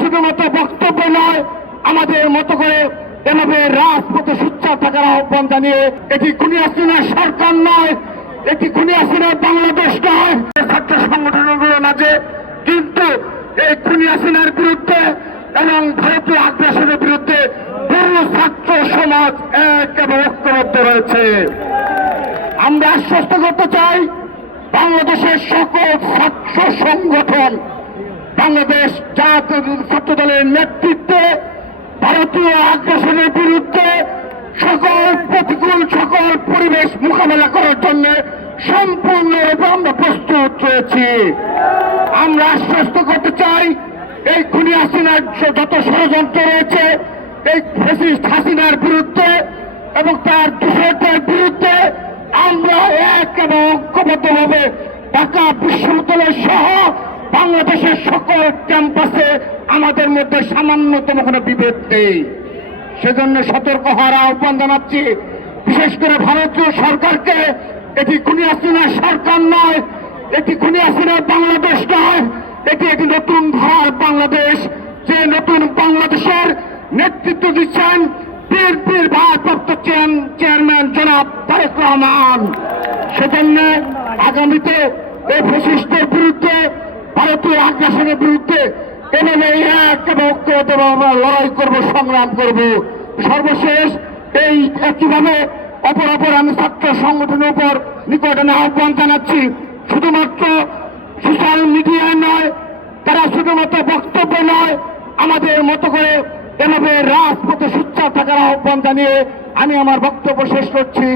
শুধুমাত্র বক্তব্য নয়, আমাদের মতো করে এভাবে রাজপথে সোচ্চার থাকার আহ্বান জানিয়ে, এটি খুনি হাসিনার সরকার নয়, এটি খুনি হাসিনার বাংলাদেশ নয়। ছাত্র সংগঠনগুলো মাঝে কিন্তু এই খুনি হাসিনার বিরুদ্ধে এবং ভারতীয় আগ্রাসনের বিরুদ্ধে পুরো ছাত্র সমাজ এক এবং ঐক্যবদ্ধ রয়েছে। আমরা আশ্বস্ত করতে চাই, বাংলাদেশের সকল ছাত্র সংগঠন বাংলাদেশ জাতীয় ছাত্র দলের নেতৃত্বে ভারতীয় আগ্রাসনের বিরুদ্ধে সকল প্রতিকূল সকল পরিবেশ মোকাবেলা করার জন্য সম্পূর্ণরূপে আমরা প্রস্তুত রয়েছি। আমরা আশ্বস্ত করতে চাই, এই খুনি হাসিনার যত ষড়যন্ত্র রয়েছে, এই ফ্যাসিস্ট হাসিনার বিরুদ্ধে এবং তার দূষণের বিরুদ্ধে আমরা এক এবং ঐক্যবদ্ধভাবে ঢাকা বিশ্ববিদ্যালয় সহ বাংলাদেশের সকল ক্যাম্পাসে আমাদের মধ্যে সামান্যতম কোনো বিভেদ নেই। সেজন্য সতর্ক হওয়ার আহ্বান জানাচ্ছি, বিশেষ করে ভারতীয় সরকারকে। এটি খুনি হাসিনার সরকার নয়, এটি খুনি হাসিনার বাংলাদেশ নয়, এটি একটি নতুন ধারার বাংলাদেশ, যে নতুন বাংলাদেশের নেতৃত্ব দিচ্ছেন বিএনপির ভারপ্রাপ্ত চেয়ারম্যান জনাব তারেক রহমান। সেজন্য আগামীতে এই ফ্যাসিস্টের বিরুদ্ধে, ভারতীয় আগ্রাসনের বিরুদ্ধে এভাবে এক এবং ঐক্যবদ্ধভাবে আমরা লড়াই করব, সংগ্রাম করব। সর্বশেষ এই একইভাবে অপর আমি ছাত্র সংগঠনের উপর নিকটে আহ্বান জানাচ্ছি, শুধুমাত্র সোশ্যাল মিডিয়ায় নয়, তারা শুধুমাত্র বক্তব্য নয়, আমাদের মতো করে এভাবে রাজপথে সোচ্চার থাকার আহ্বান জানিয়ে আমি আমার বক্তব্য শেষ করছি।